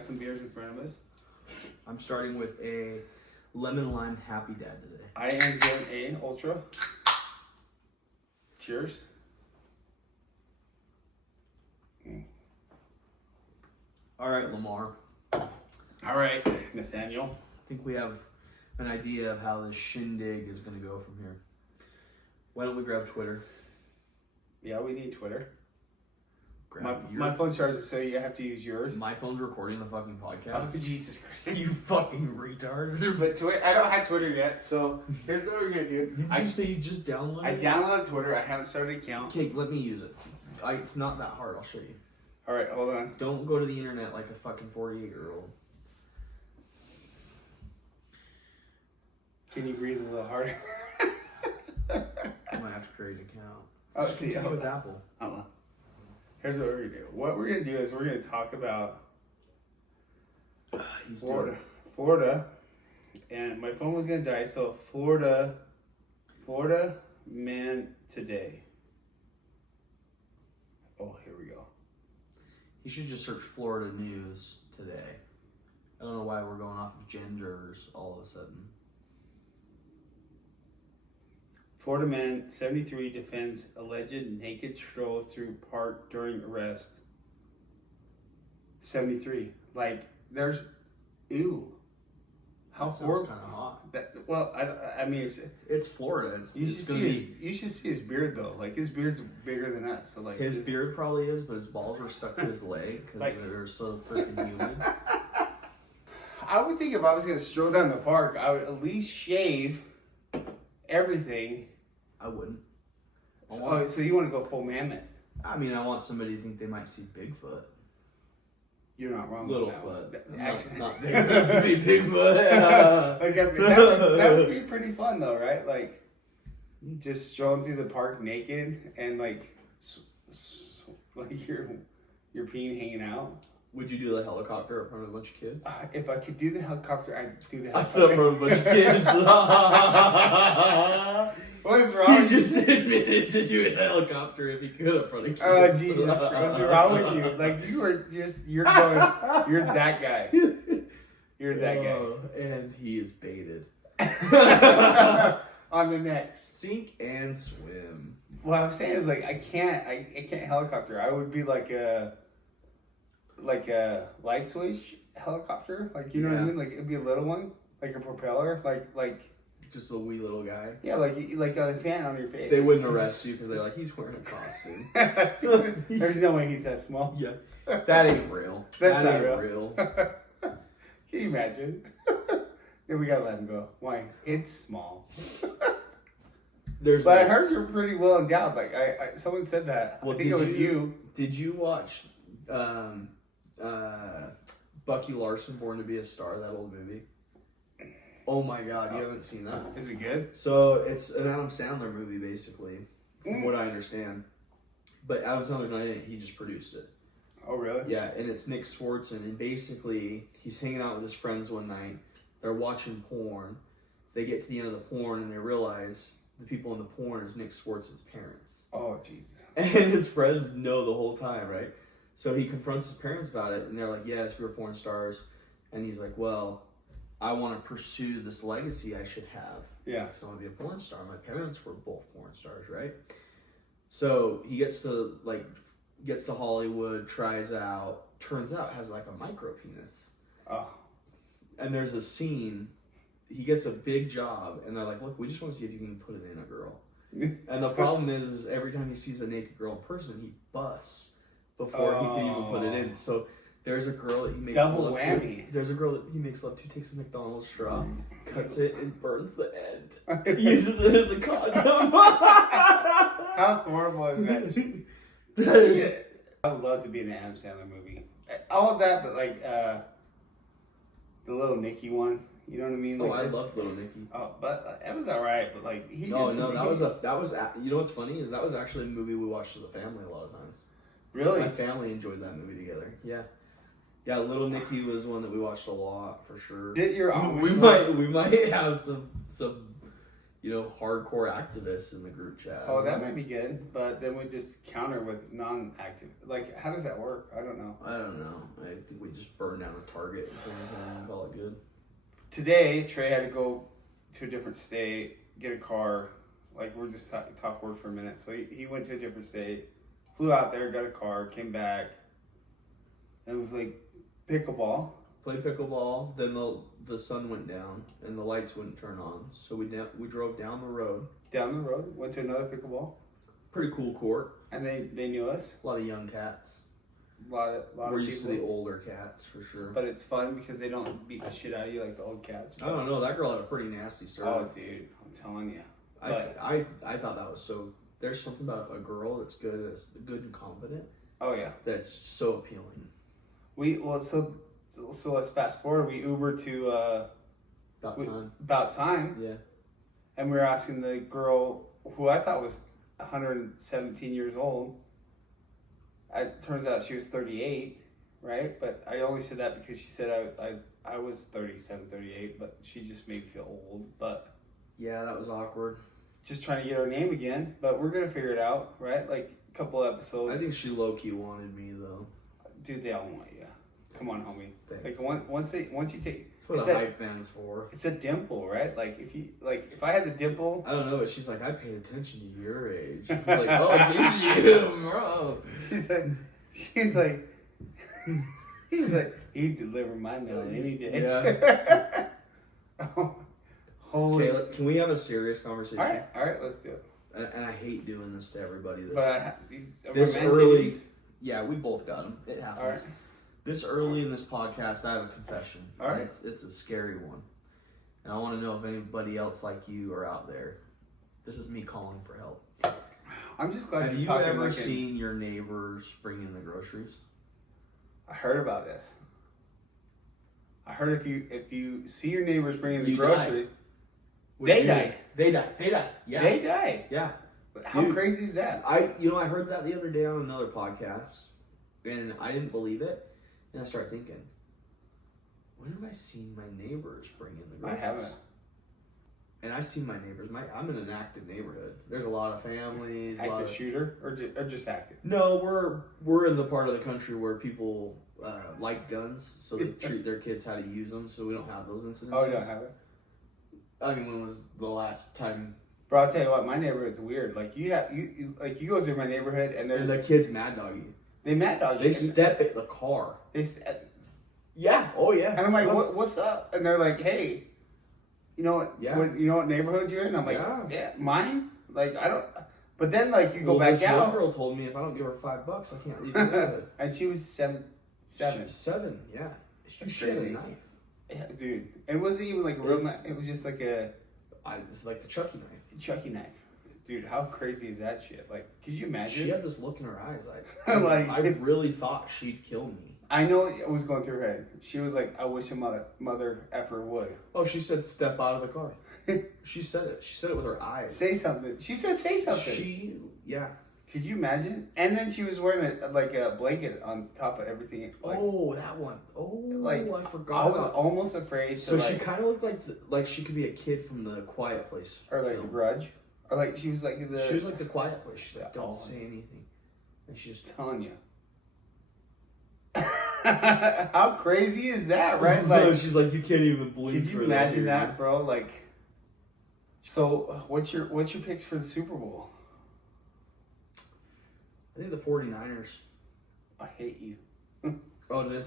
have some beers in front of us. I'm starting with a lemon lime Happy Dad today. I am doing a ultra. Cheers. All right, Lamar. All right, Nathaniel. I think we have an idea of how this shindig is going to go from here. Why don't we grab Twitter? Yeah, we need Twitter. Grab My phone charges, so you have to use yours. My phone's recording the fucking podcast. Oh, Jesus Christ. You fucking retard. But Twitter, I don't have Twitter yet, so here's what we're going to do. Did you say you just downloaded I it? downloaded Twitter. I haven't started an account. Okay, let me use it. It's not that hard. I'll show you. All right, hold on. Don't go to the internet like a fucking 48-year-old. Can you breathe a little harder? I might have to create an account. Oh, Just see, continue with Apple. Here's what we're going to do. What we're going to do is we're going to talk about He's Florida, and my phone was going to die, so Florida man today. Oh, here we go. You should just search Florida news today. I don't know why we're going off of genders all of a sudden. Florida man 73 defends alleged naked stroll through park during arrest. 73. Like, there's, ew. How That sounds horrible. kind of hot. Well, I mean, It's Florida. you should see his beard though. Like, his beard's bigger than us. So like His beard probably is, but his balls are stuck to his leg because Like- they're so freaking humid. I would think if I was gonna stroll down the park, I would at least shave everything. I wouldn't. So you want to go full mammoth? I mean, I want somebody to think they might see Bigfoot. You're not wrong. with that one. Littlefoot. Actually, Not big enough to be Bigfoot. like, I mean, that would be pretty fun though, right? Like, just strolling through the park naked and like like your peen hanging out. Would you do the helicopter in front of a bunch of kids? If I could do the helicopter, I'd do the I helicopter. said in front of a bunch of kids. What is wrong? He just admitted to doing a helicopter if he could in front of kids. Oh Jesus! What's wrong with you? Like you're that guy. You're that Oh, and he is baited. guy. On the next. Sink and swim. What I'm saying is like I can't helicopter. I would be like a light switch helicopter. Like you know what I Yeah. mean? Like it'd be a little one, like a propeller, like Just a wee little guy. yeah, like a fan on your face. They wouldn't arrest you because they're like, he's wearing a costume. There's no way he's that small. Yeah. That ain't real. That's that not ain't real. real. Can you imagine? Then we gotta let him go. Why? It's small. There's But I no- heard you're pretty well endowed. Like I someone said that. Well, I think it did was you. Did you watch Bucky Larson, Born to Be a Star, that old movie? Oh my god, you haven't seen that? Is it good? So it's an Adam Sandler movie, basically, from what I understand. But Adam Sandler's not in it; he just produced it. Oh really? Yeah, and it's Nick Swartzen, and basically he's hanging out with his friends one night. They're watching porn. They get to the end of the porn, and they realize the people in the porn is Nick Swartzen's parents. Oh Jesus. And his friends know the whole time, right? So he confronts his parents about it, and they're like, yes, we were porn stars. And he's like, well, I want to pursue this legacy I should have. Yeah. Because I want to be a porn star. My parents were both porn stars, right? So he gets to Hollywood, tries out, turns out has like a micro penis. Oh. And there's a scene, he gets a big job, and they're like, look, we just want to see if you can put it in a girl. And the problem is every time he sees a naked girl in person, he busts before he can even put it in. So there's a girl that he makes Double love whammy. to. There's a girl that he makes love to, takes a McDonald's straw, cuts it, and burns the end. Uses it as a condom. How horrible is that? Yeah. I would love to be in an Adam Sandler movie. All of that, but like the little Nicky one. You know what I mean? Oh, Like I loved Little Nicky. Oh, but it was alright. But like he. Oh gets no, some- that was you know what's funny is that was actually a movie we watched as a family a lot of times. Really. My family enjoyed that movie together. Yeah. Yeah, Little Nicky was one that we watched a lot for sure. Did your we might have some hardcore activists in the group chat. Oh, that might be good, but then we just counter with non-active. Like, how does that work? I don't know. I don't know. I think we just burn down a target and call it good. Today, Trey had to go to a different state, get a car. Like, we're just talk work for a minute. So he went to a different state, flew out there, got a car, came back, and we played pickleball. Played pickleball. Then the sun went down and the lights wouldn't turn on. So we drove down the road. Down the road, went to another pickleball. Pretty cool court. And they knew us. A lot of young cats. A lot of We're used to people. the older cats for sure. But it's fun because they don't beat the shit out of you like the old cats. I don't know. That girl had a pretty nasty serve. Oh, dude, I'm telling you. I thought that was so. There's something about a girl that's good and confident. Oh yeah. That's so appealing. So let's fast forward. We Ubered to About Time. Yeah. And we were asking the girl who I thought was 117 years old. It turns out she was 38, right? But I only said that because she said I was 37, 38, but she just made me feel old. But yeah, that was awkward. Just trying to get her name again, but we're gonna figure it out, right? Like a couple episodes. I think she low key wanted me though. Dude, they all want you. Come on, homie. Thanks. Like once you take. That's what a hype man's for. It's a dimple, right? Like if I had a dimple. I don't know, but she's like, I paid attention to your age. I was like, oh, did you, bro? She's like, he's like, he'd deliver my mail any day. Yeah. Oh, holy. Caleb, can we have a serious conversation? All right, let's do it. And I hate doing this to everybody. This early. Yeah, we both got them. It happens. All right. This early in this podcast, I have a confession. All right. It's a scary one. And I want to know if anybody else like you are out there. This is me calling for help. I'm just glad have you're you talking ever like seen your neighbors bring in the groceries? I heard about this. I heard if you see your neighbors bringing the You grocery, die. they die. They die. Yeah. They die. Yeah. How Dude, crazy is that? I heard that the other day on another podcast, and I didn't believe it. And I started thinking, when have I seen my neighbors bring in the groceries? I haven't. And I see my neighbors. I'm in an active neighborhood. There's a lot of families. Active shooter or just active? No, we're in the part of the country where people like guns, so they treat their kids how to use them. So we don't have those incidences. Oh, you don't have it? I mean, when was the last time? Bro, I'll tell you what, my neighborhood's weird. Like you go through my neighborhood and there's the kids mad dog you. They mad dog you. They step at the car. Yeah. Oh yeah. And I'm like, what's up? And they're like, hey, you know what? Yeah. You know what neighborhood you're in? I'm like, yeah, mine. Like I don't. But then like you go back this out. One girl told me if I don't give her $5, I can't leave the neighborhood. And she was seven. She was 7. Yeah. She had a knife. Yeah, dude. It wasn't even like a real knife. It was just like it's like the Chucky knife. Chucky knife. Dude, how crazy is that shit? Like, could you imagine? She had this look in her eyes, like I really thought she'd kill me. I know it was going through her head. She was like, I wish a mother effer would. Oh, she said, step out of the car. She said it. She said it with her eyes. Say something. She said, say something. Yeah. Could you imagine? And then she was wearing a blanket on top of everything. Like, that one. Oh, like I forgot. I was almost afraid. So she kind of looked like she could be a kid from the Quiet Place. Or like The Grudge. Or like she was like She was like the Quiet Place. She's like, don't Oh. say anything. And she's just telling you. How crazy is that, right? Like she's like, you can't even blink. Could you imagine that, bro? Like, so what's your picks for the Super Bowl? I think the 49ers. I hate you. I mean,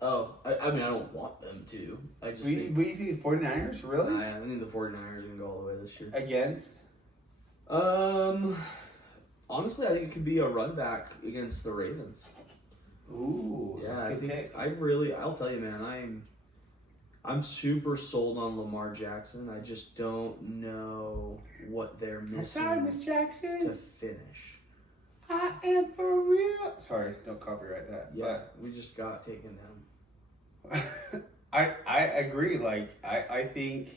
I don't want them to. I just think... We see the 49ers? Really? I think the 49ers are going to go all the way this year. Against? Honestly, I think it could be a run back against the Ravens. Ooh, that's a good pick. I'll tell you, man, I'm super sold on Lamar Jackson. I just don't know what they're missing. I'm sorry, Miss Jackson. To finish. I am for real. Sorry, don't copyright that. Yeah, we just got taken down. I agree. Like, I think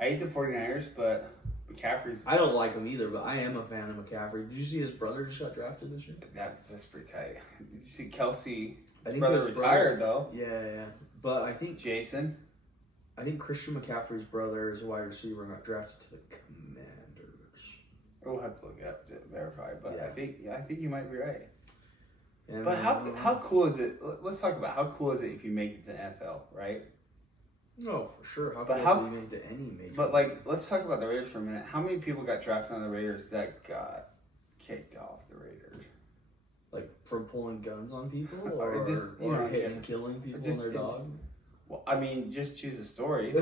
I hate the 49ers, but McCaffrey's... I don't like him either, but I am a fan of McCaffrey. Did you see his brother just got drafted this year? That's pretty tight. Did you see Kelsey? I His think brother his retired, though. Yeah. But I think... Jason? I think Christian McCaffrey's brother is a wide receiver and got drafted to the Commanders. We'll have to look it up to verify, but Yeah. I think you might be right. And, But how cool is it? Let's talk about how cool is it if you make it to NFL, right? No, for sure. How But cool how- is he made to any major? But like, let's talk about the Raiders for a minute. How many people got drafted on the Raiders that got kicked off the Raiders? like from pulling guns on people, Or or just, you or know, hitting yeah. and killing people Just- and their dog. Well, I mean, just choose a story.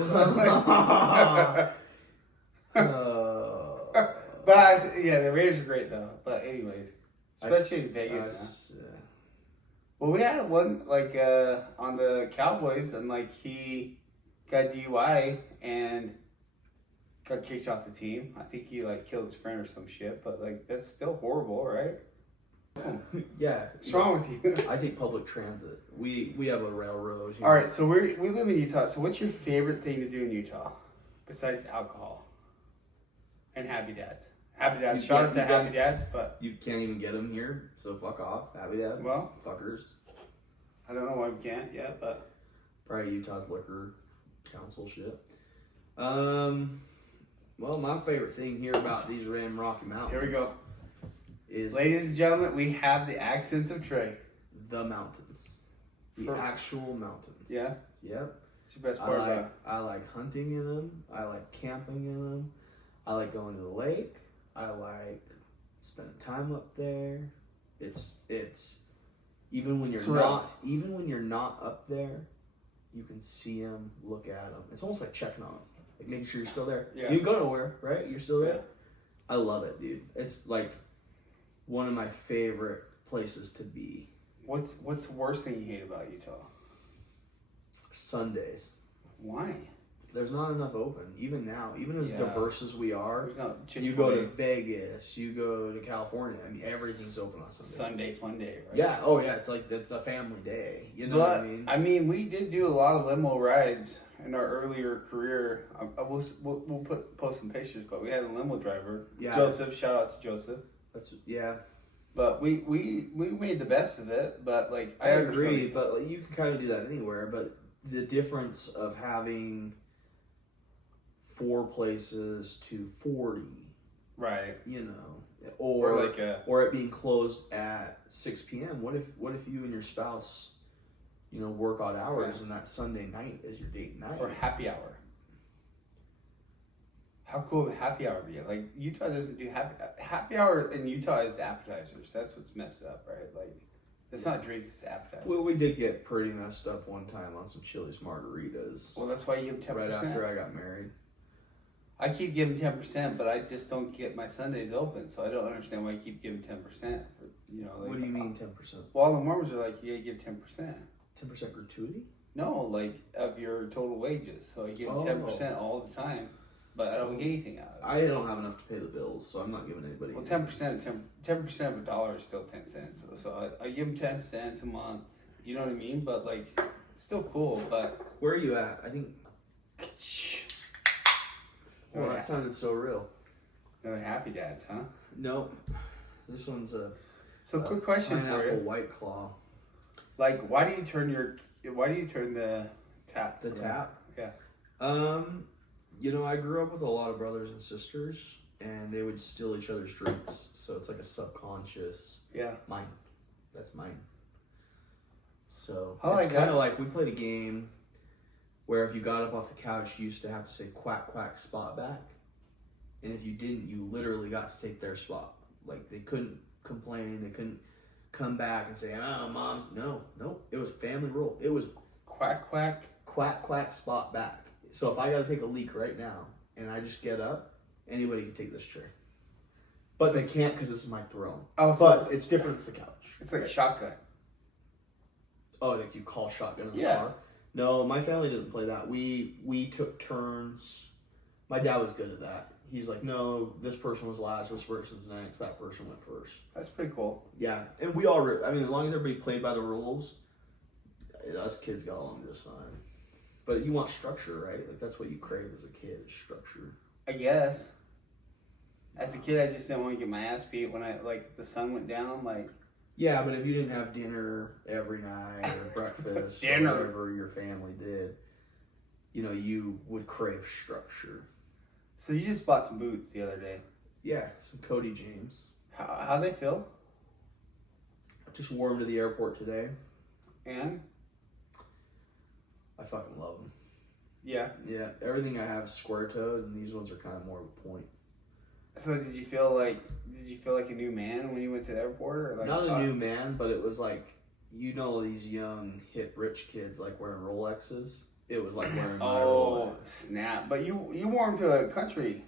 Yeah, the Raiders are great though. But anyways, especially in Vegas. Now. Well, we had one like on the Cowboys, and like he got DUI and got kicked off the team. I think he like killed his friend or some shit. But like that's still horrible, right? Yeah. What's wrong with you? I take public transit. We have a railroad here. All right, so we live in Utah. So what's your favorite thing to do in Utah besides alcohol and Happy Dads? Happy Dads. You Shout can't- out to you Happy can't- Dads, but You can't even get them here, so fuck off. Happy Dad. well, Fuckers. I don't know why we can't yet, but Probably Utah's liquor council shit. Well, my favorite thing here about these Ram Rocky Mountains. here we go. Is Ladies and gentlemen, we have the accents of Trey. the mountains. The For- actual mountains. Yeah, Yep. it's your best I part like, about I like hunting in them. I like camping in them. I like going to the lake. I like spending time up there. It's even when you're Surreal. not up there, you can see them, look at them. It's almost like checking on them, like making sure you're still there. Yeah. You go nowhere, right? You're still there. Yeah. I love it, dude. It's like one of my favorite places to be. What's the worst thing you hate about Utah? Sundays. Why? There's not enough open. Even now, even as Yeah. diverse as we are, There's no you go to Chick-fil-A Vegas, you go to California. I mean, everything's open on Sunday. Sunday fun day, right? Yeah. Oh, yeah. It's like it's a family day. You know what I mean? I mean, we did do a lot of limo rides in our earlier career. We'll post some pictures, but we had a limo driver, Yeah. Joseph. Shout out to Joseph. That's yeah. But we made the best of it. But like I agree, but like, you can kind of do that anywhere. But the difference of having 4 places to 40, right? you know, Or or like a or it being closed at 6 p.m. What if you and your spouse, you know, work odd hours and that Sunday night is your date night? or happy hour. How cool would happy hour be? Like Utah doesn't do happy hour in Utah is appetizers. That's what's messed up, right? Like it's not drinks, it's appetizers. Well, we did get pretty messed up one time on some Chili's margaritas Well, that's why you give 10%. right after I got married. I keep giving 10%, but I just don't get my Sundays open, so I don't understand why you keep giving 10%. For, you know, like, What do you mean 10%? Well, all the Mormons are like, you gotta give 10%. 10% gratuity? No, like of your total wages. So I give Oh. 10% all the time, but I don't get anything out of it. I don't have enough to pay the bills, so I'm not giving anybody. Well, 10% of a dollar is still 10 cents. So I give them 10 cents a month. You know what I mean? But like, it's still cool. But Where are you at? I think. Oh, Oh, yeah. that sounded so real. they're Happy Dads, huh? No, this one's a So quick question for pineapple you: White Claw. like, why do you turn the tap? The around? tap. Yeah. You know, I grew up with a lot of brothers and sisters, and they would steal each other's drinks. So it's like a subconscious. Yeah. Mine. That's mine. So I like it's kind that. of like we played a game where if you got up off the couch, you used to have to say quack quack spot back, and if you didn't, you literally got to take their spot. Like they couldn't complain, they couldn't come back and say, "Oh, mom's." No, it was family rule. It was Quack quack. quack quack spot back. So if I got to take a leak right now and I just get up, anybody can take this chair. But So they can't because this is my throne. Oh, so But it's different. It's the couch. it's like a shotgun. Oh, like you call shotgun in the Yeah. car? No, my family didn't play that. We took turns. My dad was good at that. He's like, no, this person was last, this person's next, that person went first. That's pretty cool. Yeah, and we all, I mean, as long as everybody played by the rules, us kids got along just fine. But you want structure, right? Like that's what you crave as a kid, is structure. I guess. As a kid, I just didn't want to get my ass beat when the sun went down. Like, Yeah, but if you didn't have dinner every night or breakfast Dinner. or whatever your family did, you would crave structure. So you just bought some boots the other day. Yeah, some Cody James. How they feel? Just wore them to the airport today. And I fucking love them. yeah. Yeah, everything I have is square toed, and these ones are kind of more of a point. So did you feel like a new man when you went to the airport, or like Not a new man, but it was like these young hip rich kids like wearing Rolexes. It was like wearing my Oh Rolex. snap! But you wore them to a country.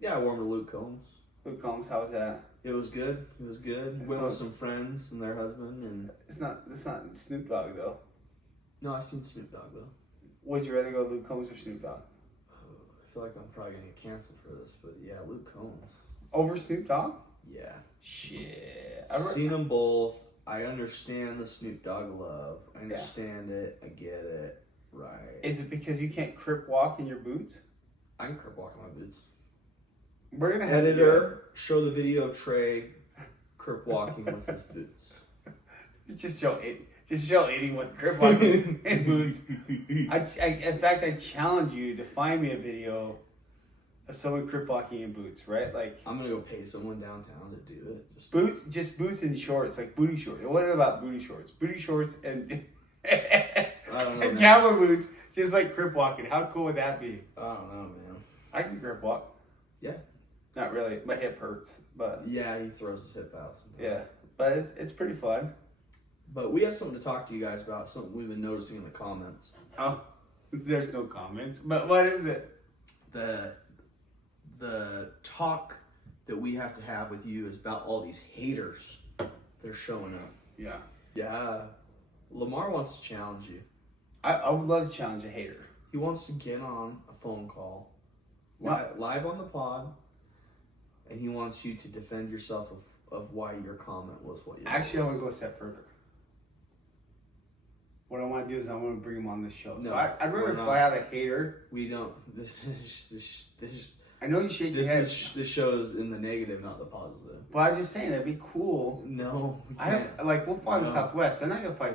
Yeah, I wore them to Luke Combs. Luke Combs, how was that? It was good. It was good. It's Went not- with some friends and their husband, and It's not Snoop Dogg though. no, I've seen Snoop Dogg though. Would you rather go Luke Combs or Snoop Dogg? I feel like I'm probably gonna get canceled for this, but yeah, Luke Combs. Over Snoop Dogg? Yeah, Shit. seen them both. I understand the Snoop Dogg love. I understand it. I get it. Right. Is it because you can't crip walk in your boots? I can crip walk in my boots. We're gonna have to do Editor, show the video of Trey crip walking with his boots. it. Just show anyone crip walking in boots. In fact, I challenge you to find me a video of someone crip walking in boots. Right, like I'm gonna go pay someone downtown to do it. just boots and shorts, like booty shorts. What about booty shorts? Booty shorts and I don't know, and man. cowboy boots, just like crip walking. How cool would that be? I don't know, man. I can grip walk. Yeah. Not really. My hip hurts, but Yeah, he throws his hip out sometimes. yeah. But it's pretty fun. But we have something to talk to you guys about, something we've been noticing in the comments. Oh, there's no comments. But what is it? The talk that we have to have with you is about all these haters that are showing up. Yeah. Yeah. Lamar wants to challenge you. I would love to challenge a hater. He wants to get on a phone call, What? live on the pod, and he wants you to defend yourself of why your comment was what you Actually, I want to go a step further. What I want to do is I want to bring him on this show. So No, I'd rather we're not. fly out a hater. We don't. I know you shake your head, This show is in the negative, not the positive. but I'm just saying that'd be cool. No, we I can't. have, like we'll fly to No. Southwest. They're not gonna fly.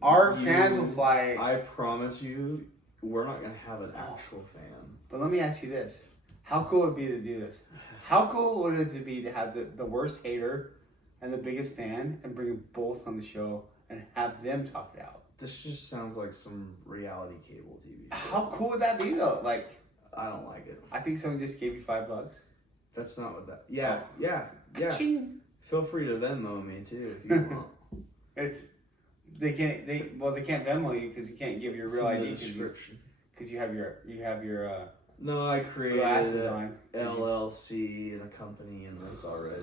Our fans will fly. I promise you, we're not gonna have an actual fan. But let me ask you this: how cool would it be to do this? How cool would it be to have the worst hater and the biggest fan and bring them both on the show and have them talk it out? This just sounds like some reality cable TV. How cool would that be though? Like, I don't like it. I think someone just gave you $5. That's not what that. Yeah. Ka-ching. Feel free to Venmo me too if you want. They can't Venmo you because you can't give your It's real in the ID description. because you have your No, I created glasses a on. LLC and a company in this already.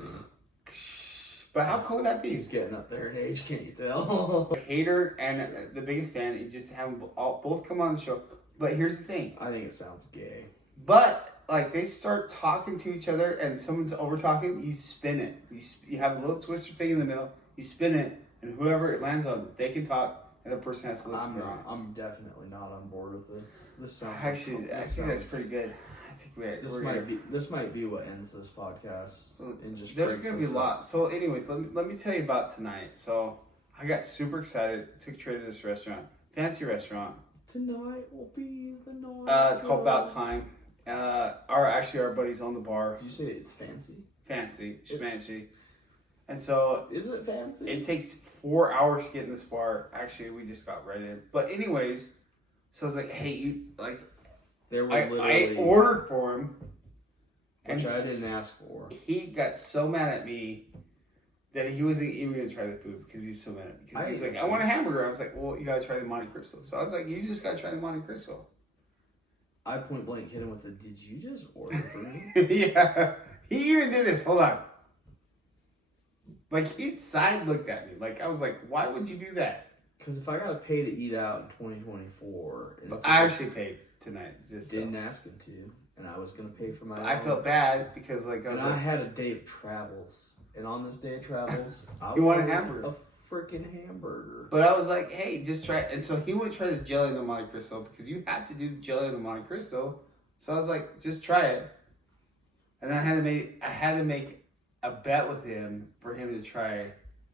But how cool would that be? He's getting up there in age, can't you tell? Hater and the biggest fan, you just have them both come on the show. But here's the thing. I think it sounds gay. But like they start talking to each other and someone's over talking, you spin it. You have a little twister thing in the middle. You spin it, and whoever it lands on, they can talk, and the person has to listen. I'm definitely not on board with this. This sounds Actually, that's pretty good. I think This might be what ends this podcast. And just There's breaks gonna be us a up. lot. So, anyways, let me tell you about tonight. So, I got super excited. Took Trey to this restaurant, fancy restaurant. Tonight will be the night. It's called About Time. Our buddies own the bar. Did you say it's fancy? Fancy, schmancy. And so Is it fancy? it takes 4 hours to get in this bar. Actually, we just got right in. But anyways, so I was like, hey, you like. There were I literally, ordered for him, which I didn't ask for. he got so mad at me that he wasn't even gonna try the food because he's so mad at me. Because he's like, I want a hamburger. I was like, well, you gotta try the Monte Cristo. So I was like, you just gotta try the Monte Cristo. I point blank hit him with a, did you just order for me? Yeah, he even did this. Hold on. Like he side looked at me. Like I was like, why would you do that? Because if I got to pay to eat out in 2024, and it's I actually paid tonight. Just didn't ask him to, and I was gonna pay for my. I own. felt bad because like I was And I like, had a day of travels, and on this day of travels, I You want a wanted hamburger. a freaking hamburger. but I was like, hey, just try it. And so he would try the jelly in the Monte Cristo because you have to do the jelly in the Monte Cristo. So I was like, just try it. And then I had to make a bet with him for him to try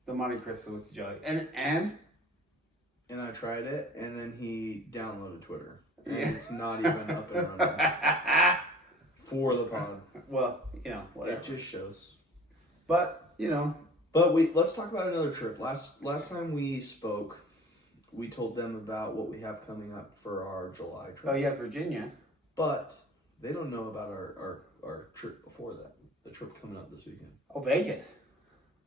the Monte Cristo with the jelly. And And I tried it, and then he downloaded Twitter. and it's not even up and running for the pod. Well, whatever. It just shows. But But let's talk about another trip. Last time we spoke, we told them about what we have coming up for our July trip. oh yeah, Virginia. But they don't know about our trip before that. The trip coming up this weekend. Oh, Vegas.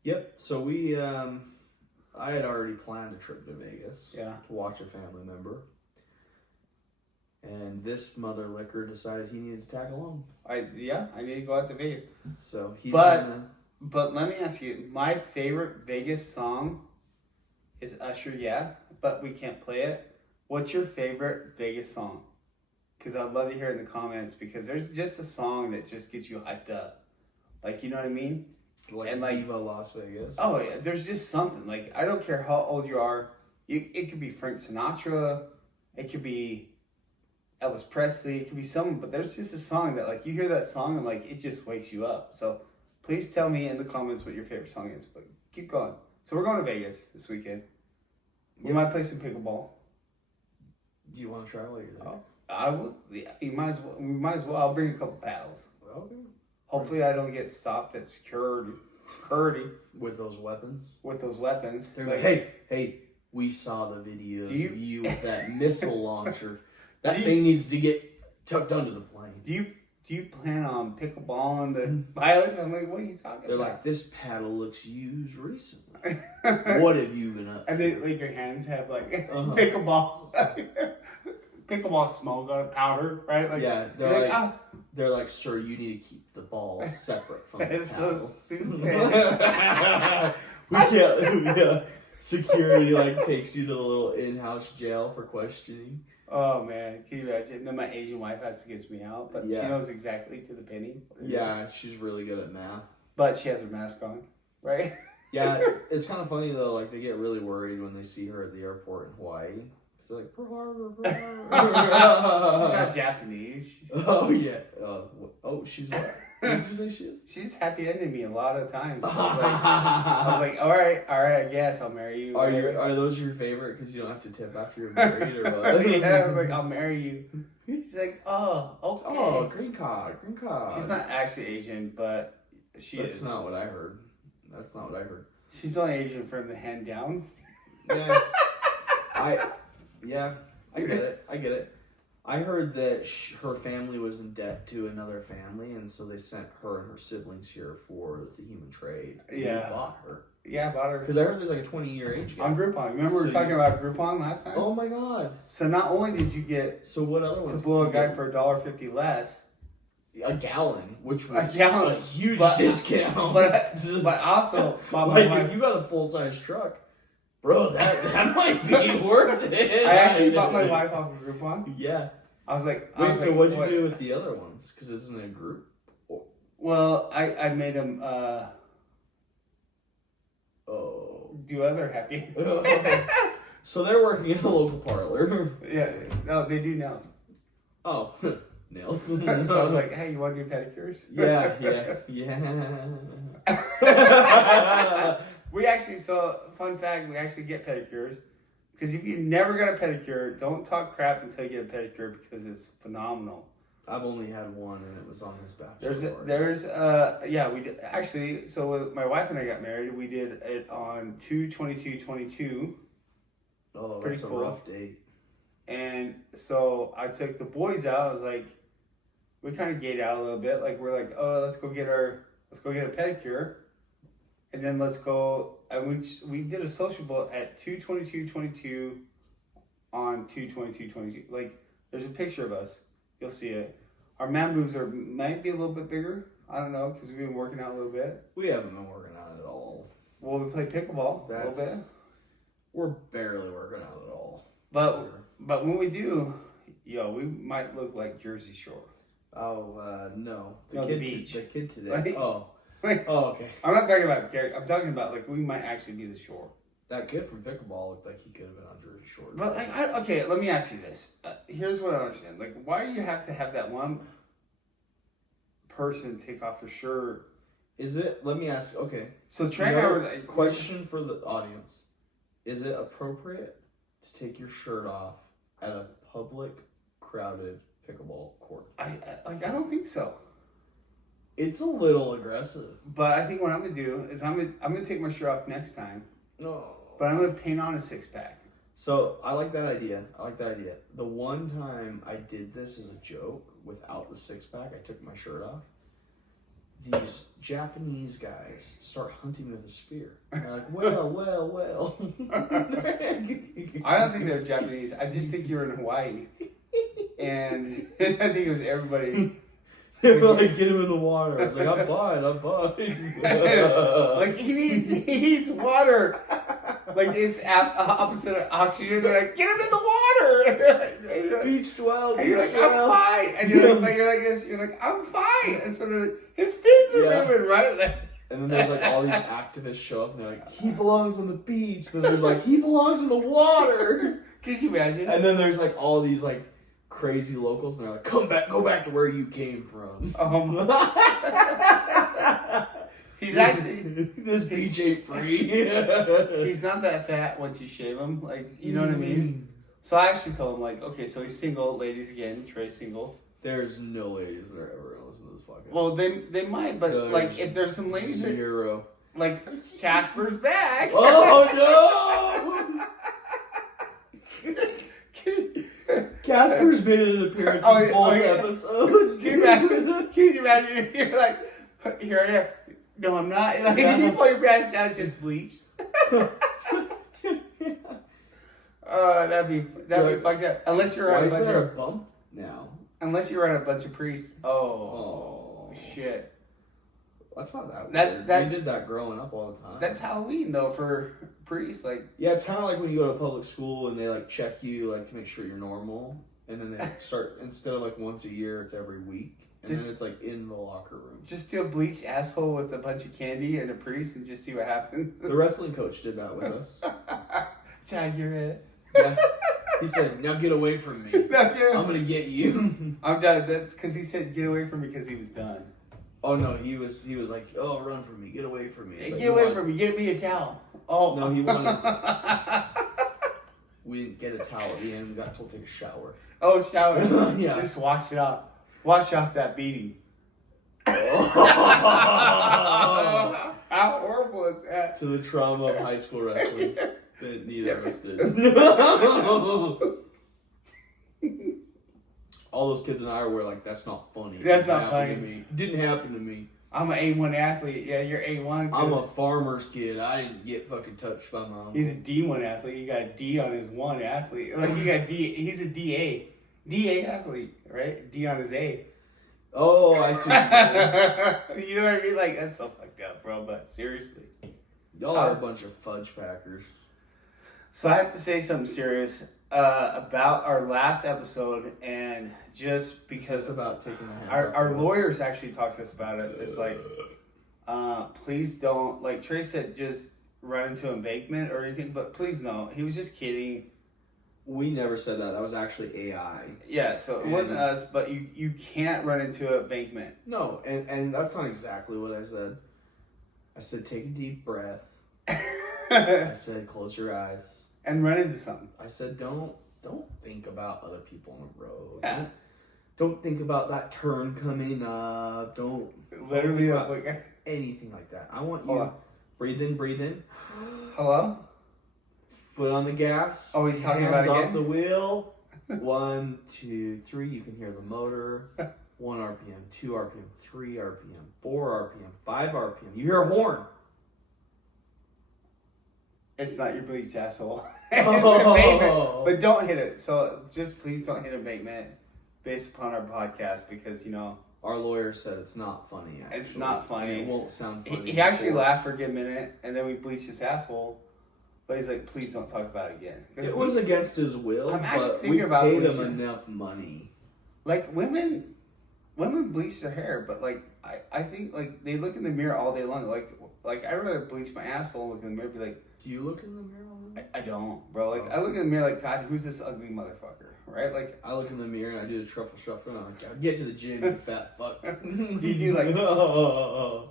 Yep. So we, I had already planned a trip to Vegas. Yeah. To watch a family member. And this mother liquor decided he needed to tag along. I need to go out to Vegas. So he's But- gonna... But let me ask you, my favorite Vegas song is Usher, yeah, but we can't play it. What's your favorite Vegas song? Because I'd love to hear it in the comments, because there's just a song that just gets you hyped up. Like, you know what I mean? Like, and like- Viva Las Vegas. Oh, yeah, there's just something. Like, I don't care how old you are. It could be Frank Sinatra. It could be Elvis Presley. It could be someone. But there's just a song that, like, you hear that song and, like, it just wakes you up. So please tell me in the comments what your favorite song is. But keep going. So we're going to Vegas this weekend. We might play some pickleball. Do you want to try while you're there? Oh. I will. Yeah, we might as well. I'll bring a couple paddles. Okay. Hopefully, I don't get stopped at security With those weapons? with those weapons. They're like, hey, we saw the videos Do you- of you with that missile launcher. That Do you- thing needs to get tucked under the plane. Do you plan on pickleballing the pilots? I'm like, what are you talking They're about? like, this paddle looks used recently. and What have you been up to? then like your hands have like Uh-huh. pickleball smoke on powder, right? Like, Yeah, you're they're like, "Ah." they're like, sir, you need to keep the ball separate from the It's so paddle. stupid. We can't. Yeah. Security like takes you to the little in-house jail for questioning. Oh man, can you imagine? Then my Asian wife has to get me out, but Yeah. she knows exactly to the penny. Yeah, she's really good at math. But she has her mask on, right? Yeah, it's kind of funny though. Like they get really worried when they see her at the airport in Hawaii. It's like Pearl Harbor. Pearl She's Harbor. not Japanese. Oh yeah. She's what? What did you say she is? She's happy ending me a lot of times. So I was like, all right, I guess I'll marry you. Are those your favorite because you don't have to tip after you're married or what? Yeah, I was like, I'll marry you. She's like, oh, okay. Oh, green card. She's not actually Asian, but she That's is. not what I heard. That's not what I heard. She's only Asian from the hand down. Yeah. I get it. I heard that her family was in debt to another family, and so they sent her and her siblings here for the human trade. Yeah. Who bought her? Yeah, I bought her. Because I heard there's like a 20-year age gap. On Groupon. Remember we were So talking about Groupon last time? Oh my god. So not only did you get So what other to ones? blow a did you guy get? for $1.50 less, a gallon, which was gallon, a huge but- discount. but also bought my like wife. if you got a full-size truck, bro, that might be worth it. I actually bought my wife off of Groupon. Yeah. I was like, Wait, so what'd you what? do with the other ones? Because it's in a group. Well, I made them Oh. do other happy. So they're working in a local parlor. Yeah, no, they do nails. Oh, nails. So I was like, hey, you want to do pedicures? yeah. We actually, so fun fact, we actually get pedicures. Because if you never got a pedicure, don't talk crap until you get a pedicure because it's phenomenal. I've only had one, and it was on his bachelor party. We did actually. So when my wife and I got married, we did it on 2/22/22, Oh, pretty that's cool. a rough date. and so I took the boys out. I was like, we kind of gayed out a little bit. Like we're like, oh, let's go get a pedicure, and then let's go. And we did a sociable at 2/22/22 on 2/22/22. Like there's a picture of us. You'll see it. Our man boobs might be a little bit bigger. I don't know because we've been working out a little bit. We haven't been working out at all. Well, we play pickleball a little That's- bit. We're barely working out at all. But when we do, we might look like Jersey Shore. Oh, no. No, the beach. The kid today. Like- Oh. Like, Oh, okay. I'm not talking about character. I'm talking about like we might actually be the shore. That kid from pickleball looked like he could have been on Jersey Shore. But like, okay, let me ask you this. Here's what I understand. Like, why do you have to have that one person take off their shirt? Is it? Let me ask. Okay. So Trey and I were like, Question for the audience: is it appropriate to take your shirt off at a public crowded pickleball court. I don't think so. It's a little aggressive. But I think what I'm gonna do is I'm gonna take my shirt off next time. No. But I'm gonna paint on a 6-pack. So I like that idea. The one time I did this as a joke without the 6-pack, I took my shirt off. These Japanese guys start hunting with a spear. They're like, well. I don't think they're Japanese. I just think you're in Hawaii. And I think it was everybody. They were like, get him in the water. I was like, I'm fine. Like, he needs water. Like, it's opposite of oxygen. They're like, get him in the water. Beach 12. And you're like, I'm fine. And you're like, but you're like this. You're like, I'm fine. And so his fins are moving, right? Like, and then there's like all these activists show up and they're like, he belongs on the beach. Then there's like, he belongs in the water. Can you imagine? And then there's like all these like crazy locals and they're like, go back to where you came from. He's actually this beach ain't free. He's not that fat once you shave him, like, you know what I mean? So I actually told him, like, okay, so he's single, ladies again, Trey's single. There's no ladies that are ever gonna listen to this podcast. Well, they might, but like if there's some ladies zero. that, like, Casper's back. Oh no! Casper's made an appearance in both episodes. Can you imagine? You're like, here I am. No, I'm not. Like, you pull your pants down, it's just bleached. That'd be fucked up. Unless you're Why on is there a bump now? Unless you're on a bunch of priests. Oh shit. That's not that weird. That's we did that growing up all the time. That's Halloween though for priests. Like, yeah, it's kind of like when you go to public school and they like check you like to make sure you're normal, and then they start instead of like once a year, it's every week. And then it's like in the locker room. Just do a bleached asshole with a bunch of candy and a priest and just see what happens. The wrestling coach did that with us. Tag your head. Yeah. He said, now get away from me. I'm going to get you. I'm done. That's because he said get away from me because he was done. Oh no, he was like, oh, run from me. Get away from me. Hey, get away from me. Get me a towel. Oh. No, he wanted... We didn't get a towel at the end. We got told to take a shower. Oh, shower. Yeah. Just wash it off. Wash off that beating. How horrible is that? To the trauma of high school wrestling that neither of us did. All those kids in Iowa were like, that's not funny. That's not funny. To me. Didn't happen to me. I'm an A1 athlete. Yeah, you're A1. I'm a farmer's kid. I didn't get fucking touched by my uncle. He's a D1 athlete. You got a D on his one athlete. Like, you got D. He's a DA. DA athlete, right? D on his A. Oh, I see. You know what I mean? Like, that's so fucked up, bro. But seriously. Y'all are a bunch of fudge packers. So I have to say something serious about our last episode, and just because about taking the hands our lawyers actually talked to us about it. It's like, please don't, like Trey said, just run into embankment or anything, but please no. He was just kidding. We never said that. That was actually AI. Yeah, so it wasn't us, but you can't run into an embankment. No, and that's not exactly what I said. I said take a deep breath. I said close your eyes. And run into something. I said don't think about other people on the road. Yeah. Don't think about that turn coming up. Don't literally like anything like that. I want you breathe in. Hello? Foot on the gas. Oh, he's talking hands about it off the wheel. 1, 2, 3. You can hear the motor. 1 RPM, 2 RPM, 3 RPM, 4 RPM, 5 RPM. You hear a horn. It's not your bleached asshole. It's embankment, but don't hit it. So just please don't hit embankment based upon our podcast because, you know. Our lawyer said it's not funny, actually. It's not funny. And it won't sound funny. He actually laughed for a good minute, and then we bleached his asshole. But he's like, please don't talk about it again. It was against his will, I'm actually but thinking we about paid him bleaching. enough money. Like, women bleach their hair, but, like, I think, like, they look in the mirror all day long. Like I'd rather bleach my asshole and look in the mirror and be like, do you look in the mirror all day? I don't, bro. Like, I look in the mirror like, God, who's this ugly motherfucker, right? Like, I look in the mirror and I do the truffle shuffle and I'm like, get to the gym, you fat fuck. Do you do, like, you know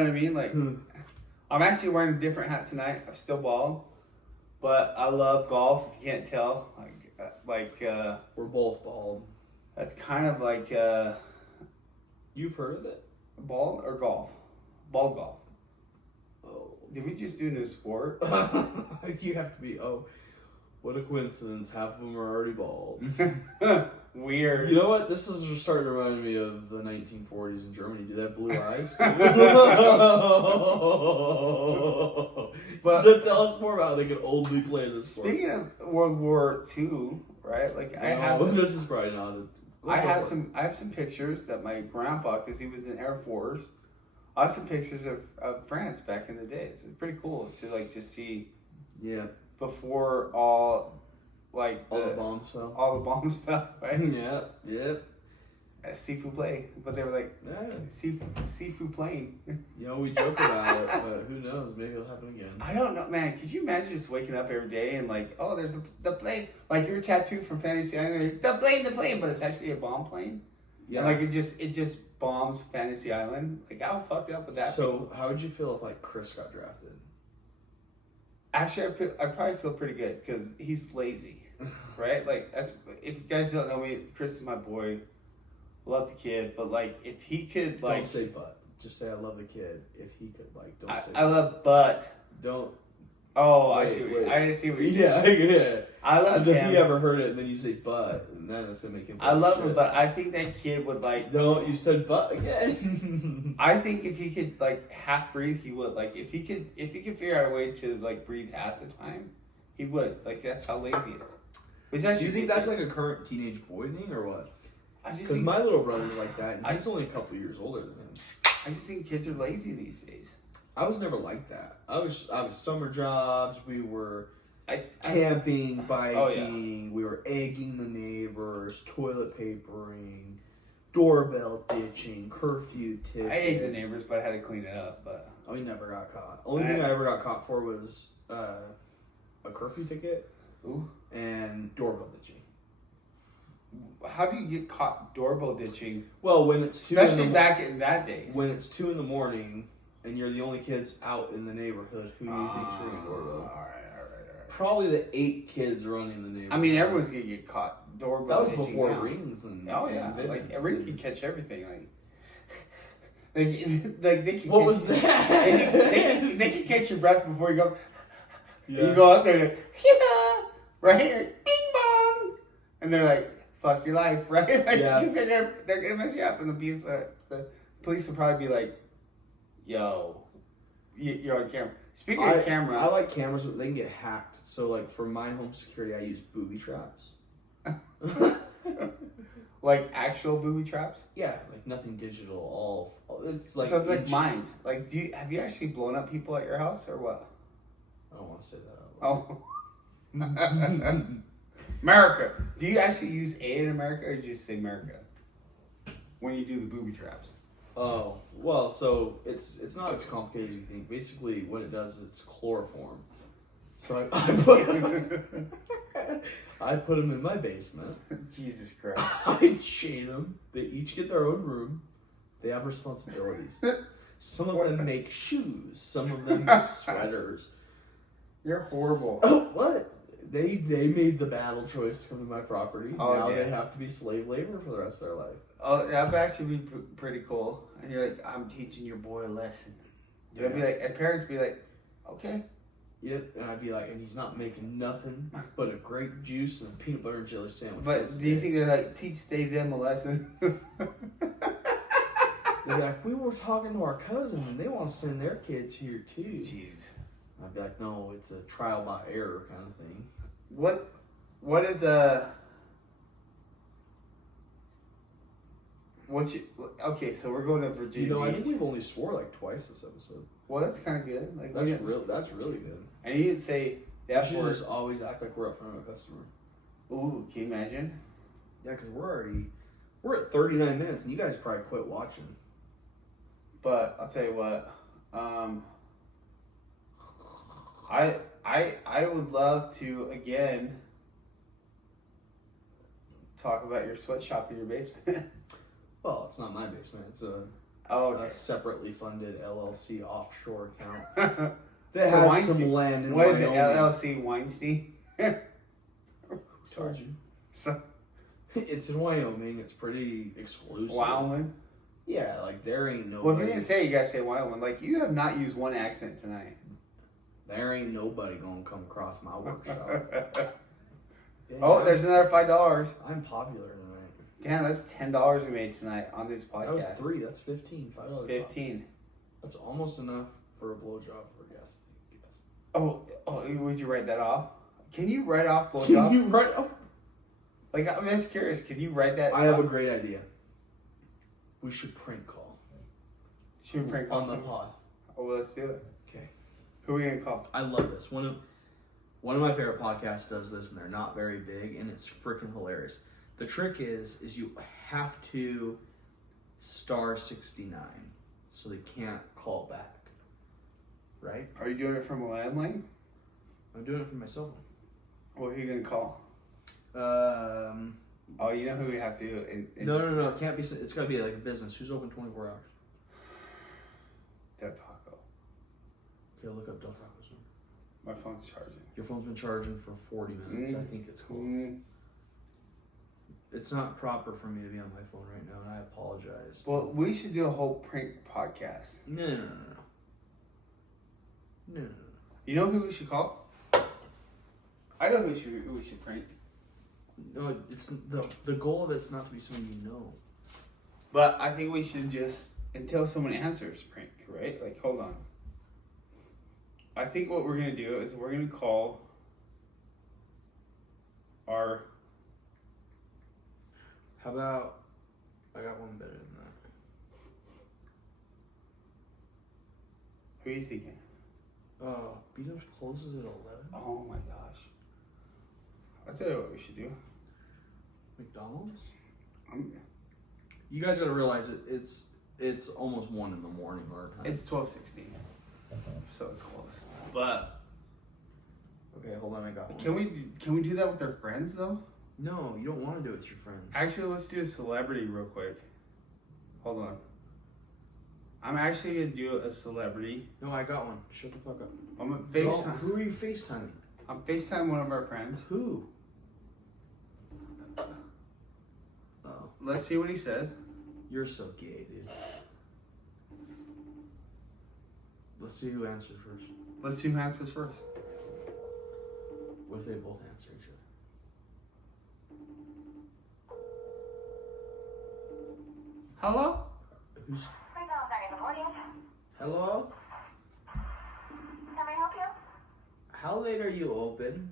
what I mean? Like, I'm actually wearing a different hat tonight. I'm still bald, but I love golf, if you can't tell. Like, We're both bald. that's kind of like You've heard of it? bald or golf, bald golf. Oh. Did we just do a new sport? You have to be. Oh, what a coincidence! Half of them are already bald. Weird. You know what? This is starting to remind me of the 1940s in Germany. Do they have blue eyes? But so tell us more about how they could only play this sport. speaking of World War II, right? Like I have some, This is probably not. I have some pictures that my grandpa, because he was in Air Force. I have some pictures of France back in the day. It's pretty cool to like just see Yeah. before all like All the bombs fell. all the bombs fell, right? Yeah. Yeah. Sifu play, but they were like Yeah. Sifu plane. You know, we joke about it, but who knows? Maybe it'll happen again. I don't know, man. Could you imagine just waking up every day and like, oh, there's the plane, like your tattoo from Fantasy Island, the plane, but it's actually a bomb plane. Yeah. And like it just bombs Fantasy Island. Like how fucked up would that be? So, how would you feel if like Chris got drafted? Actually, I probably feel pretty good because he's lazy, right? Like that's if you guys don't know me, Chris is my boy. Love the kid, but like if he could like Don't say but. Just say I love the kid. If he could like, don't say. I love butt. Don't. Oh, I Wait, see. wait. I see what you're Yeah, saying. yeah. I love As if him. he ever heard it and then you say but, and then it's gonna make him. I love shit. him, but I think that kid would like. Don't. You said but again. I think if he could like half breathe, he would. Like if he could figure out a way to like breathe half the time, he would. Like that's how lazy he is. Which Do actually, you think that's like a current teenage boy thing or what? I just Because think, my little brother's like that, and he's only a couple years older than him. I just think kids are lazy these days. I was never like that. I was summer jobs. We were I camping, biking. Oh, yeah. We were egging the neighbors, toilet papering, doorbell ditching, curfew tickets. I ate the neighbors, but I had to clean it up. But We never got caught. Only thing I ever got caught for was a curfew ticket ooh, and doorbell ditching. how do you get caught doorbell ditching? Well, when it's Especially back in that days. when it's 2 a.m. and you're the only kids out in the neighborhood, who do you think's ringing doorbell? All right. Probably the 8 kids running the neighborhood. I mean, everyone's gonna get caught doorbell. That was ditching before now. rings and. Oh yeah, and like video. a ring can catch everything. Like they can. What catch, was that? They can catch your breath before you go. Yeah. You go out there, yeah, right, bing bong, and they're like, "Fuck your life," right? Like, Yeah. because they're gonna mess you up, and the police will probably be like, "Yo, you're on camera." Speaking of camera, I like cameras, but they can get hacked. So, like, for my home security, I use booby traps. like actual booby traps. Yeah, like nothing digital. All it's like. So it's like inch- mines. Like, have you actually blown up people at your house or what? I don't want to say that out loud. Oh. America. Do you actually use A in America or do you just say America when you do the booby traps? Oh, well, so it's not as complicated as you think. Basically, what it does is it's chloroform. So I put them in my basement. Jesus Christ. I chain them. They each get their own room. They have responsibilities. Some of them make shoes. Some of them make sweaters. You're horrible. Oh, what? They made the battle choice to come to my property. Oh, now yeah. they have to be slave labor for the rest of their life. Oh, that would actually be pretty cool. And you're like, I'm teaching your boy a lesson. They'll be like, and parents be like, okay. Yep, and I'd be like, and he's not making nothing but a grape juice and a peanut butter and jelly sandwich. But once a do you day. think they're like, teach them a lesson? They're like, we were talking to our cousin and they want to send their kids here too. Jeez. I'd be like, no, it's a trial by error kind of thing. What is what's your, okay, so we're going to Virginia You know, I Beach. think we've only swore like twice this episode. Well, that's kind of good. Like That's really good. And you didn't say We that should word. just always act like we're up front of a customer. Ooh, can you imagine? Yeah, because we're at 39 minutes and you guys probably quit watching. But I'll tell you what. I would love to again talk about your sweatshop in your basement. Well, it's not my basement. It's a Oh, separately funded LLC offshore account okay. that So has Weinstein- some land in What is it? Wyoming. LLC Weinstein? Told you. So, It's in Wyoming. It's pretty exclusive. Wyoming. Yeah, like there ain't nobody. Well, if you didn't say it, you gotta say Wyoming. Like, you have not used one accent tonight. There ain't nobody gonna come across my workshop. Yeah, Oh, there's another $5. I'm popular tonight. Damn, that's $10 we made tonight on this podcast. That was 3. That's 15. $5. 15. That's almost enough for a blowjob for a guest. Oh, would you write that off? Can you write off Can blowjobs? you write off? Like, I'm just curious. Could you write that? I have a great idea. We should prank call Should we prank on call the some? pod. Oh, well, let's do it. Okay. Who are we gonna call? I love this. One of my favorite podcasts does this, and they're not very big, and it's freaking hilarious. The trick is you have to star 69, so they can't call back. Right? Are you doing it from a landline? I'm doing it from my cell Or who are you gonna call? phone. Oh, you know who we have to do? No. It can't be. It's got to be like a business. Who's open 24 hours? Del Taco. Okay, look up Del Taco's number. My phone's charging. Your phone's been charging for 40 minutes. I think it's close. Mm. It's not proper for me to be on my phone right now, and I apologize. Well, we should do a whole prank podcast. No. You know who we should call? I know who we should prank. No, it's the goal of it's not to be someone you know. But I think we should just, until someone answers, prank, right? Like, hold on. I think what we're going to do is we're going to call our... How about, I got one better than that. Who are you thinking? B-Dubs closes at 11. Oh my gosh. I'll tell you what we should do. McDonald's? I'm, You guys gotta realize it's almost 1 in the morning our time. it's 12:16, so it's close. But Okay, hold on, I got one. can we do that with our friends though? No, you don't want to do it with your friends. Actually, let's do a celebrity real quick. Hold on. I'm actually gonna do a celebrity. No, I got one. Shut the fuck up. I'm gonna No, FaceTime. who are you FaceTiming? I'm FaceTime one of our friends. Who? Oh, Let's see what he says. you're so gay, dude. Let's see who answers first. Let's see who answers first. What if they both answer each other? Hello? Who's? Good morning. Hello? Can I help you? How late are you open?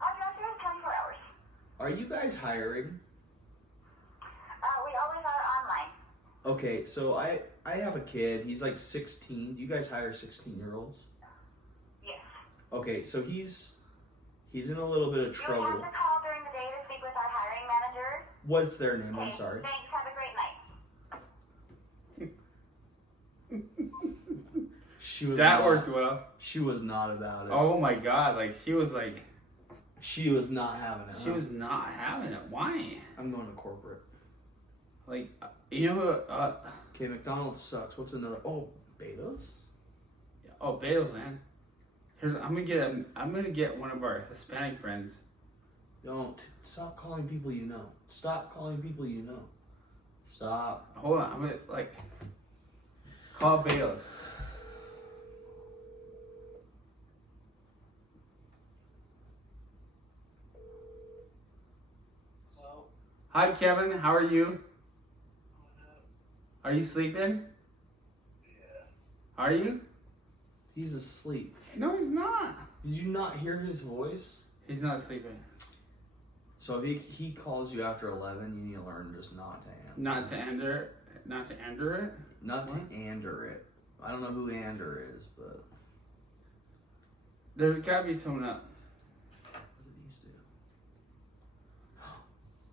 I'll be open 24 hours. Are you guys hiring? We always are online. Okay, so I have a kid. He's like 16. Do you guys hire 16-year-olds? Yes. Okay, so he's in a little bit of You would trouble. have to call during the day to speak with our hiring manager. What's their name? I'm Okay, sorry. Thanks. Have a great night. She was That not, worked well. She was not about it. Oh my god, like she was like, She was not having it. she huh? was not having it. Why? I'm going to corporate. Like, you know who, Okay, McDonald's sucks. What's another? Oh, Betos? oh, Bagels, man. I'm gonna get one of our Hispanic friends. Don't. Stop calling people you know. Stop calling people you know. Stop. Hold on, I'm gonna, like, call Bagels. Hello? Hi, Kevin, how are you? Are you sleeping? Yeah. Are you? He's asleep. No, he's not. Did you not hear his voice? He's not sleeping. So if he calls you after 11, you need to learn just not to answer. Not to ender it. Not What? to ander it. I don't know who Ander is, but There's gotta be someone up. what do these do?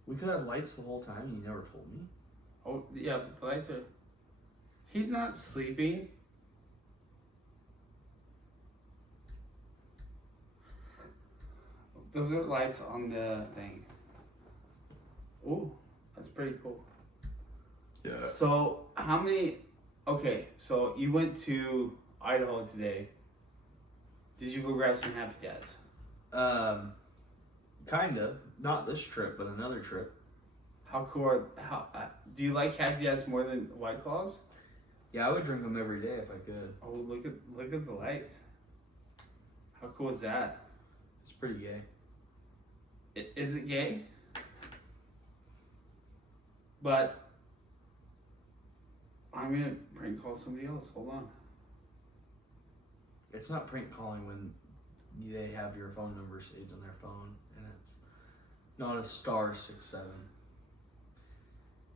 We could have lights the whole time and you never told me. Oh, yeah, but the lights are. He's not sleeping. Those are lights on the thing. Ooh, that's pretty cool. Yeah. So, how many. Okay, so you went to Idaho today. Did you go grab some Happy Dads? Kind of. Not this trip, but another trip. How cool do you like caveats more than White Claws? Yeah, I would drink them every day if I could. Oh, look at the lights. How cool is that? It's pretty gay. Is it gay? But I'm gonna prank call somebody else. Hold on. It's not prank calling when they have your phone number saved on their phone, and it's not a *67.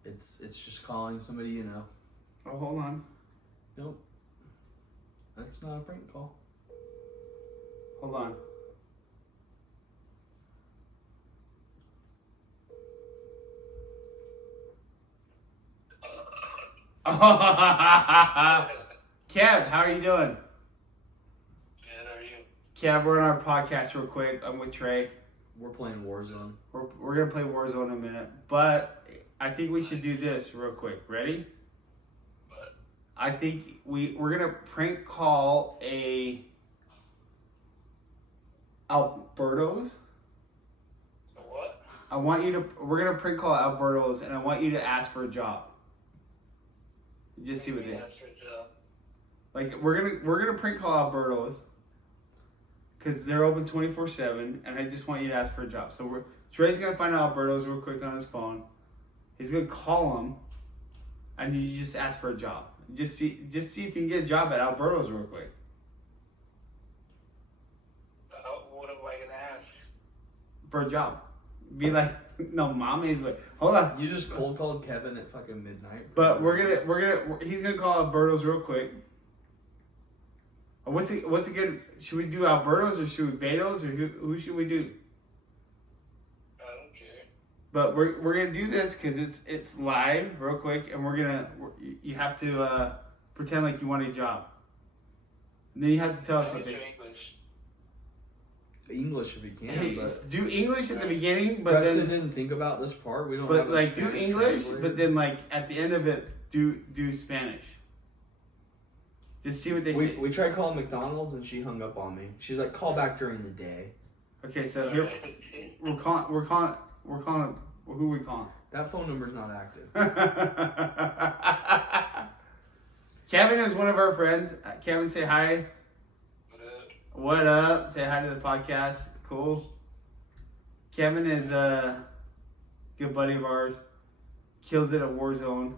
It's just calling somebody you know. Oh, hold on. Nope. That's not a prank call. Hold on. Kev, how are you doing? Good, are you? Kev, we're on our podcast real quick. I'm with Trey. We're playing Warzone. We're gonna play Warzone in a minute, but I think we should do this real quick. Ready? What? I think we're gonna prank call Alberto's. What? We're gonna prank call Alberto's, and I want you to ask for a job. Just see what they. That's your job. Like we're gonna prank call Alberto's because they're open 24/7, and I just want you to ask for a job. So Trey's gonna find out Alberto's real quick on his phone. He's gonna call him, and you just ask for a job. Just see if you can get a job at Alberto's real quick What am I gonna ask? for a job. Be like, no, mommy's way. Hold on. You just cold called Kevin at fucking midnight. But he's gonna call Alberto's real quick. What's it good? Should we do Alberto's or should we Beto's or who should we do? I don't care. But we're gonna do this because it's live real quick, and you have to pretend like you want a job. And then you have to tell us what What's they. your English? English if you can, Hey, but do English at the beginning, but Preston then didn't think about this part. We don't but have a like do Spanish English, translator. but then like at the end of it do Spanish. Just see what they say. We tried calling McDonald's and she hung up on me. She's like, call back during the day. Okay, so here we're calling who are we calling? That phone number's not active. Kevin is one of our friends. Kevin, say hi. What up? What up? Say hi to the podcast. Cool. Kevin is a good buddy of ours. Kills it at Warzone.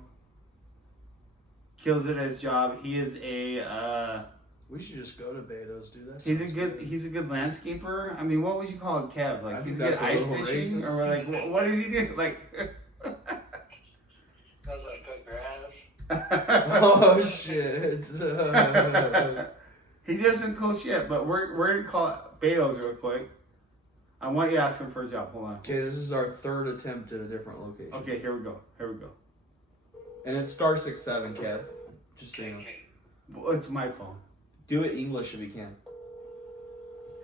Kills it at his job. He is We should just go to Beto's, do that. he's a good landscaper. I mean, what would you call it, Kev? Like I he's think good that's a ice little fishing, racist. or like what does he do? Like Sounds like cut grass. Oh shit. He does some cool shit, but we're gonna call Beto's real quick. I want you to ask him for a job. Hold on. Okay, this is our third attempt at a different location. Okay, here we go. And it's *67, Kev. Just so you know. Okay. Well, it's my phone. Do it English if you can.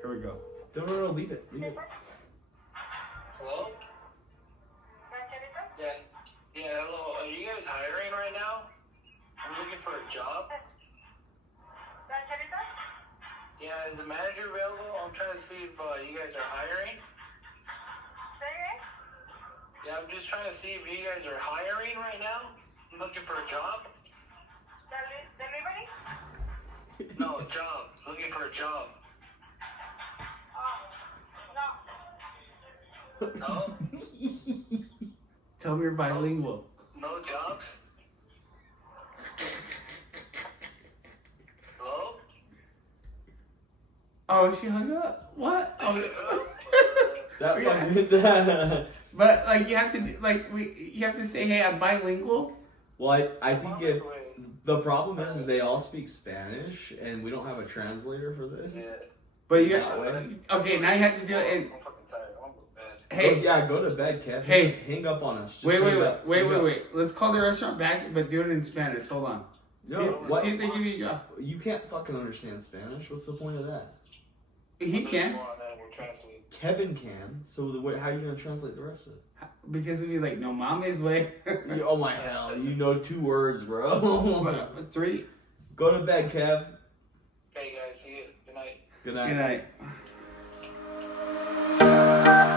Here we go. No, leave it. Hello? Yeah. Yeah, hello. Are you guys hiring right now? I'm looking for a job. Yeah, is the manager available? I'm trying to see if you guys are hiring. Yeah, I'm just trying to see if you guys are hiring right now. I'm looking for a job. No, a job. Looking for a job. No? Tell me you're bilingual. No jobs? Hello? Oh, she hung up. What? Oh. That Yeah. fucking. But like you have to you have to say, hey, I'm bilingual. Well, I think if the problem is they all speak Spanish and we don't have a translator for this. Yeah. But you That way. okay, now you have to do it in I'm fucking tired. I want to go to bed. hey. Go to bed, Kev. Hey. Hang up on us. Just Wait. hang up. Hang up. Let's call the restaurant back, but do it in Spanish. Hold on. No, See if they give you a job. You can't fucking understand Spanish. What's the point of that? He can We'll translate. Kevin can. So how are you gonna translate the rest of it? because it'd be like no mommy's way. Oh my hell! You know 2 words, bro. But 3. Go to bed, Kev. Okay, guys. See you. Good night. Good night. Good night.